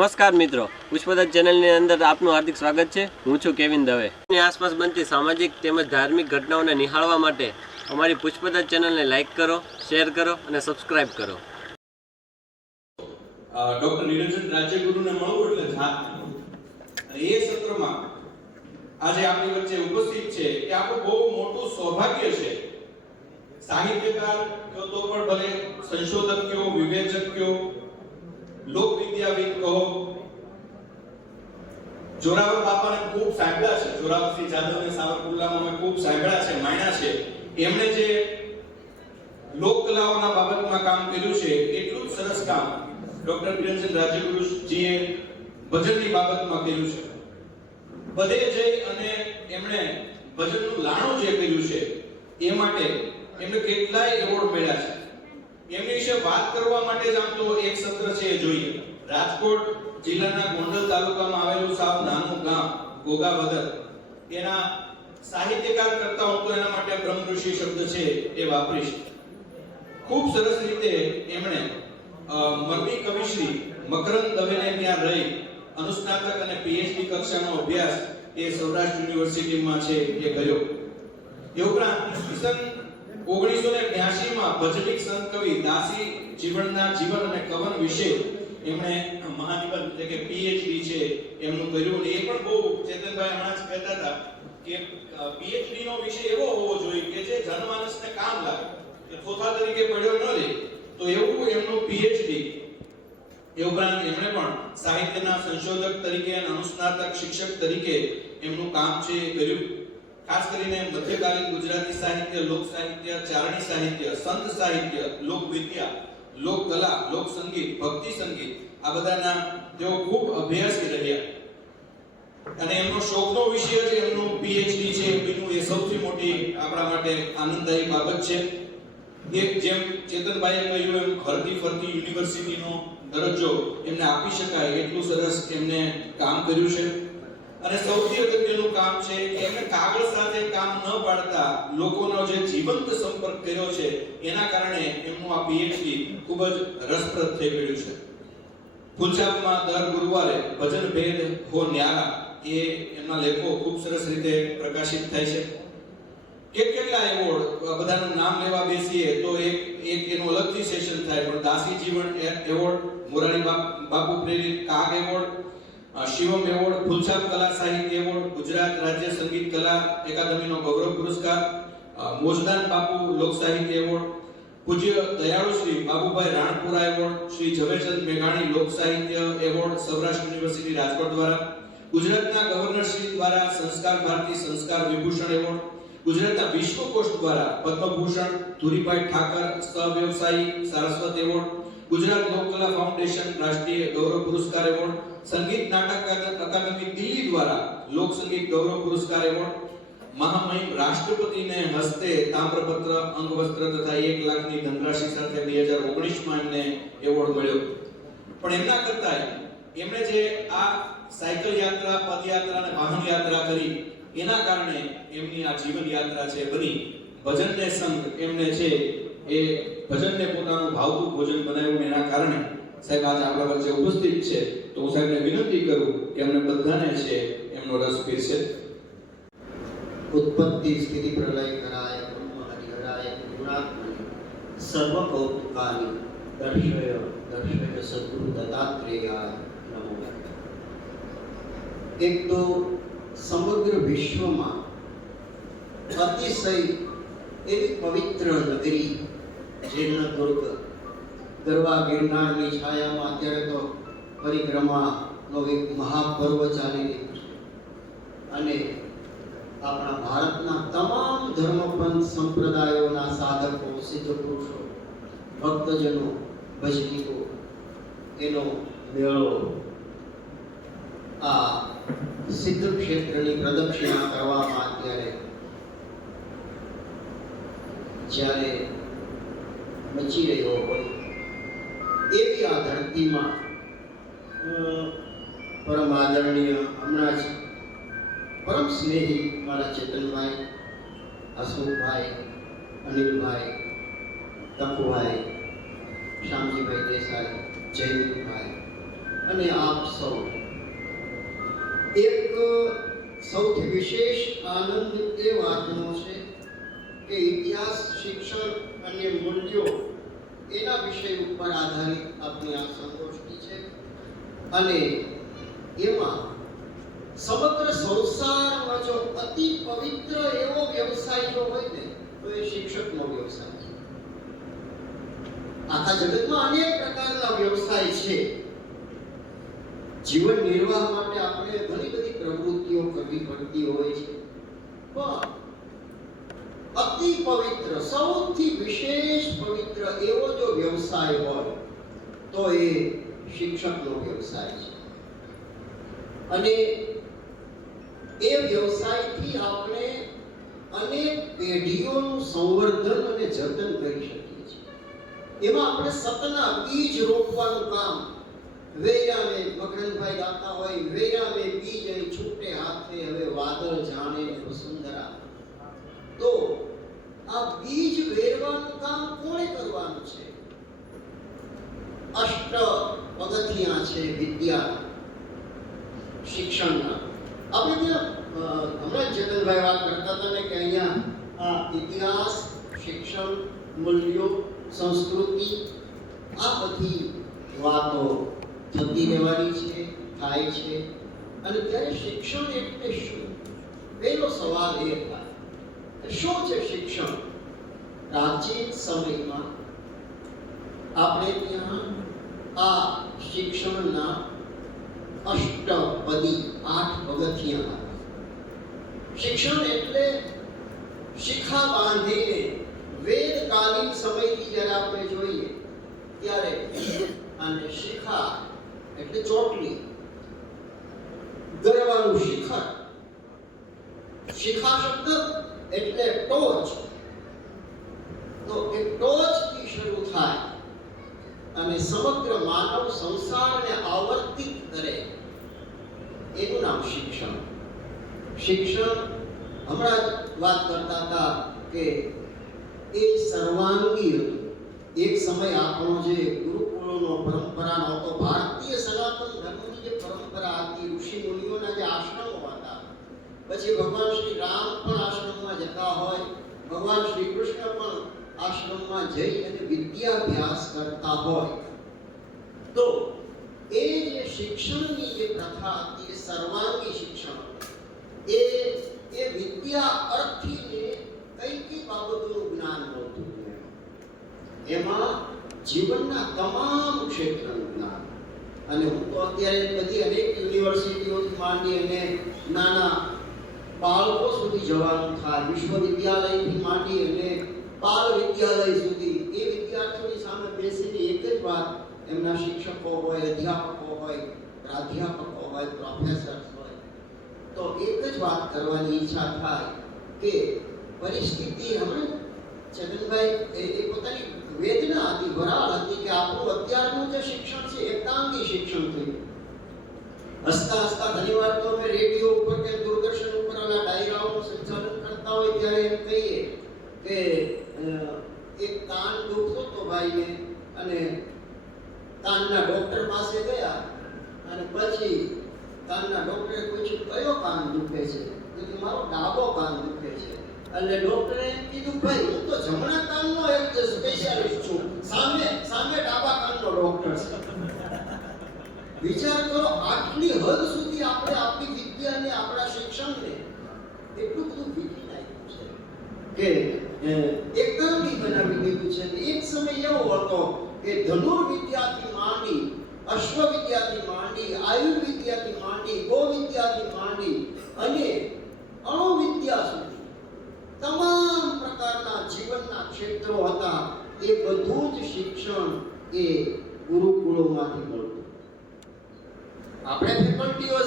નમસ્કાર મિત્રો. પુષ્પદત્ત ચેનલની અંદર આપનું હાર્દિક સ્વાગત છે. હું છું કેવિન દવે. ની આસપાસ બનતી સામાજિક તેમજ ધાર્મિક ઘટનાઓને નિહાળવા માટે અમારી પુષ્પદત્ત ચેનલને લાઇક કરો, શેર કરો અને સબસ્ક્રાઇબ કરો. ડોક્ટર નિરંજન રાજ્યગુરુને મળવું એટલે એ સત્રમાં આજે આપણી વચ્ચે ઉપસ્થિત છે કે આપણું બહુ મોટું સૌભાગ્ય છે. સાહિત્યકાર તો પણ ભલે સંશોધક કયો, વિવેચક કયો લોકવિદ્યાવિદ કહો. જોરાવર બાપાને ખૂબ સાંભળ્યા છે. જોરાવરસિંહ જાદવને સાવરકુંડલામાં અમે ખૂબ સાંભળ્યા છે, માણ્યા છે. એમણે જે લોક કલાઓના બાબતમાં કામ કર્યું છે, એટલું જ સરસ કામ ડોક્ટર નિરંજન રાજ્યગુરુજીએ ભજનની બાબતમાં કર્યું છે. બધે જઈ અને એમણે ભજનનું લાણું જે કર્યું છે, એ માટે એમને કેટલાય એવોર્ડ મળ્યા છે. એમની વિશે વાત કરવા માટે જ આમ તો એક સત્ર છે એ જોઈએ. રાજકોટ જિલ્લાના ગોંડલ તાલુકામાં આવેલું સાવ નાનું ગામ, ગોગાવદર. તેના સાહિત્યકાર કરતા હું તો એના માટે બ્રહ્મ શબ્દ છે એ વાપરીશ. ખૂબ સરસ રીતે એમણે મરમી કવિશ્રી મકરંદ દવેને ત્યાં રહી. અનુસ્નાતક અને પીએચડી કક્ષાનો અભ્યાસ એ સૌરાષ્ટ્ર યુનિવર્સિટીમાં છે એ કર્યો. એ ઉપરાંત ઈસવીસન 1982 માં ભજનિક સંત કવિ દાસી જીવનના જીવન અને કવન વિશે એમણે મહાનિબંધ એટલે કે પીએચડી છે એમનું કર્યું અને એ પણ બહુ ચેતનભાઈ હમણાં જ કહેતા હતા કે પીએચડી નો વિષય એવો હોવો જોઈએ કે જે જનમાનસને કામ લાગે, કે થોથા તરીકે પડ્યો ન રહે તો એવું એમનું પીએચડી એ ઉપરાંત એમણે પણ સાહિત્યના સંશોધક તરીકે અને અનુસ્નાતક શિક્ષક તરીકે એમનું કામ છે એ કર્યું. ખાસ કરીને મધ્યકાલીન ગુજરાતી સાહિત્ય, લોક સાહિત્ય, ચારણી સાહિત્ય, સંત સાહિત્ય, લોક વિદ્યા, લોક કલા, લોક સંગીત, ભક્તિ સંગીત, આ બધાના તેઓ ખૂબ અભ્યાસી રહ્યા. અને એમનો શોખનો વિષય છે, એમનું પીએચડી છે, એમનું એ સૌથી મોટી આપણા માટે આનંદદાયી બાબત છે. એક જેમ ચેતનભાઈએ કહ્યું એમ ફરતી ફરતી યુનિવર્સિટીનો દરજ્જો એમને આપી શકાય, એટલું સરસ એમને કામ કર્યું છે. અને સૌથી અગત્યનું કામ છે કે એમને કાગળ સાથે કામ ન પાડતા લોકોનો જે જીવંત સંપર્ક કર્યો છે, એના કારણે એમનું આ પીએચડી ખૂબ જ રસપ્રદ થઈ ગયું છે. પંજાબમાં દર ગુરુવારે ભજન ભેદ હો ન્યારા એ એમના લેખો ખૂબ સરસ રીતે પ્રકાશિત થાય છે. કે કેટલા એવોર્ડ બધાનું નામ લેવા બેસીએ તો એક એક એનું અલગથી સેશન થાય, પણ દાસી જીવન એવોર્ડ, મોરારી બાપ- પ્રેરિત કાગ એવોર્ડ શિવમ એવોર્ડ ફૂલછાપ કલા સાહિત્ય એવોર્ડ ગુજરાત રાજ્ય સંગીત કલા એકાડેમીનો ગૌરવ પુરસ્કાર અ, મોજદાન બાપુ લોક સાહિત્ય એવોર્ડ પૂજ્ય દયાળુ શ્રી બાબુભાઈ રાણપુરા એવોર્ડ શ્રી ઝવેરચંદ મેઘાણી લોક સાહિત્ય એવોર્ડ સૌરાષ્ટ્ર યુનિવર્સિટી રાજકોટ દ્વારા ગુજરાતના ગવર્નર શ્રી દ્વારા સંસ્કાર ભારતી સંસ્કાર વિભૂષણ એવોર્ડ ગુજરાતના વિશ્વકોશ દ્વારા પદ્મભૂષણ ધુરીભાઈ ઠાકર સહવ્યવસાયી સારસ્વત એવોર્ડ ગુજરાત લોકકલા ફાઉન્ડેશન રાષ્ટ્રીય ગૌરવ પુરસ્કાર એવોર્ડ, સંગીત નાટક અકાદમી દિલ્હી દ્વારા લોક સંગીત ગૌરવ પુરસ્કાર એવોર્ડ, મહામહિમ રાષ્ટ્રપતિને હસ્તે તામ્રપત્ર, અંગવસ્ત્ર તથા એક લાખની ધનરાશિ સાથે બે હજાર ઓગણીસમાં એમને એવોર્ડ મળ્યો. પણ એમના કરતા એમણે જે આ સાયકલ યાત્રા, પદયાત્રા અને વાહન યાત્રા કરી, એના કારણે એમની આ જીવન યાત્રા છે બની, ભજનને સંગ એમને છે એ ભજનને પોતાનું ભાવતું ભોજન બનાવ્યું એના કારણે સાહેબ આજે આપણા વચ્ચે ઉપસ્થિત છે, તો હું સાહેબને વિનંતી કરું કે અમને બધાને છે એમનો રસ પીરશે ઉત્પત્તિ, સ્થિતિ પ્રલય કરાય હરિહરાય ગુણાત્મય સર્વ કૌતુકાની દર્શય દર્શય સદગુરુ દત્તાત્રેયાય નમો એક તો સમગ્ર વિશ્વમાં અતિશય એવી પવિત્ર નગરી જેના દુર્ગ ગરબા ગિરનારની છાયામાં અત્યારે તો પરિક્રમાનો એક મહાપર્વ ચાલી રહ્યું છે. અને આપણા ભારતના તમામ ધર્મપંથ સંપ્રદાયોના સાધકો, સિદ્ધ પુરુષો, ભક્તજનો ભજનીકો એનો મેળો આ સિદ્ધ ક્ષેત્રની પ્રદક્ષિણા કરવામાં અત્યારે જ્યારે મચી રહ્યો હોય. એવી આ ધરતીમાં પરમ આદરણીય હમણાં જ પરમ સ્નેહી મારા ચેતનભાઈ, અશોકભાઈ, અનિલભાઈ તકુભાઈ શ્યામજીભાઈ દેસાઈ, જયંતભાઈ અને આપ સૌ. એક સૌથી વિશેષ આનંદ એ વાતનો છે કે ઇતિહાસ શિક્ષણ અને મૂલ્યો એના વિષય ઉપર આધારિત આપની આ સંગોષ્ઠી છે. અને એમાં સમગ્ર સંસારમાં જો અતિ પવિત્ર એવો વ્યવસાય જો હોય ને, તો એ શિક્ષકનો વ્યવસાય છે. આખા જગતમાં અનેક પ્રકારના વ્યવસાય છે. જીવન નિર્વાહ માટે આપણે ઘણી બધી પ્રવૃત્તિઓ કરવી પડતી હોય છે. પણ અતિ પવિત્ર, સૌથી વિશેષ પવિત્ર એવો જો વ્યવસાય હોય, તો એ શિક્ષકનો વ્યવસાય છે. અને એ વ્યવસાયથી આપણે અનેક પેઢીઓનું સંવર્ધન અને જતન કરી શકીએ છીએ. એમાં આપણે સતના બીજ રોપવાનું કામ વેરામે મકરંદભાઈ ગાતા હોય વેરામે બીજ અને છૂટે હાથે, હવે વાદળ જાણે વસુંધરા તો આ બીજ વેરવાનું કામ કોણે કરવાનું છે? અષ્ટ પગથિયા છે વિદ્યા. શિક્ષણના. આપણે ત્યાં હમણાં જ જતનભાઈ વાત કરતા હતા ને કે અહીંયા આ ઇતિહાસ, શિક્ષણ, મૂલ્યો, સંસ્કૃતિ, આ બધી વાતો થતી રહેવાની છે, થાય છે. અને ત્યારે શિક્ષણ એટલે શું? પહેલો સવાલ એ થાય શું છે શિક્ષણ? પ્રાચીન સમયમાં આપણે ત્યાં આ શિક્ષણના અષ્ટપદી, આઠ પગથિયા શિક્ષણ એટલે શિખા બાંધીને વેદકાલીન સમયથી જ્યારે આપણે જોઈએ ત્યારે અને શિખા એટલે ચોટલી, ગરવાનું શિખર. શિખા શબ્દ એટલે ટોચ. તો એ ટોચથી શરૂ થાય અને સમગ્ર માનવ સંસારને આવર્તિત કરે. એનું નામ શિક્ષણ. શિક્ષણ હમણાં વાત કરતા હતા કે એ સર્વાંગી હતું. એક સમય આપણો જે ગુરુકુળોનો પરંપરાનો હતો, ભારતીય સનાતન ધર્મની જે પરંપરા હતી, ઋષિ મુનિઓના જે આશ્રમો હતા, પછી ભગવાન શ્રી રામ પણ હોય ભગવાન શ્રી કૃષ્ણ પણ આશ્રમમાં જઈ અને વિદ્યાભ્યાસ કરતા હોય. તો એ જે શિક્ષણની જે પ્રથા હતી, એ સર્વાંગી શિક્ષણ, એ એ વિદ્યા અર્થીને કઈ કઈ બાબતોનું જ્ઞાન મળતું એમાં જીવનના તમામ ક્ષેત્રનું જ્ઞાન. અને હું તો અત્યારે બધી અનેક યુનિવર્સિટીઓથી માંડી અને નાના બાળકો સુધી જવાનું થાય. વિશ્વવિદ્યાલયથી માંડી અને બાલ વિદ્યાલય સુધી. એ વિદ્યાર્થીઓની સામે બેસીને એક જ વાત એમના શિક્ષકો હોય, અધ્યાપકો હોય, પ્રાધ્યાપકો હોય પ્રોફેસર્સ હોય. તો એક જ વાત કરવાની ઈચ્છા થાય કે પરિસ્થિતિ હમણાં છગનભાઈ એ એ પોતાની વેદના હતી, વરાળ હતી કે આપણું અત્યારનું જે શિક્ષણ છે એકાંગી શિક્ષણ થયું. હસતા હસતા ઘણી વાર તો અમે રેડિયો ઉપર કે દૂરદર્શન આના ડાયરાઓનું સંચાલન કરતા હોય ત્યારે એમ કહીએ કે એક કાન દુખતો તો ભાઈને અને કાનના ડોક્ટર પાસે ગયા અને પછી કાનના ડોક્ટરે પૂછ્યું, કયો કાન દુખે છે? કે, મારો ડાબો કાન દુખે છે. એટલે ડોક્ટરે એમ કીધું, ભાઈ, હું તો જમણા કાનનો એક સ્પેશિયાલિસ્ટ છું. સામે સામે ડાબા કાનનો ડોક્ટર છે. વિચાર કરો, આટલી હદ સુધી આપણે આપણી વિદ્યાને, આપણા શિક્ષણને એટલું બધું વિકી નાખ્યું છે કે અ, એકાંગી બનાવી દીધું છે. એક સમય એવો હતો કે ધનુર્વિદ્યાથી માંડી અશ્વવિદ્યાથી માંડી આયુર્વિદ્યાથી માંડી ગોવિદ્યાથી માંડી અને અણુવિદ્યા સુધી તમામ પ્રકારના જીવનના ક્ષેત્રો હતા. એ બધું જ શિક્ષણ એ ગુરુકુળોમાંથી મળતું. આપણે ફેકલ્ટીઓ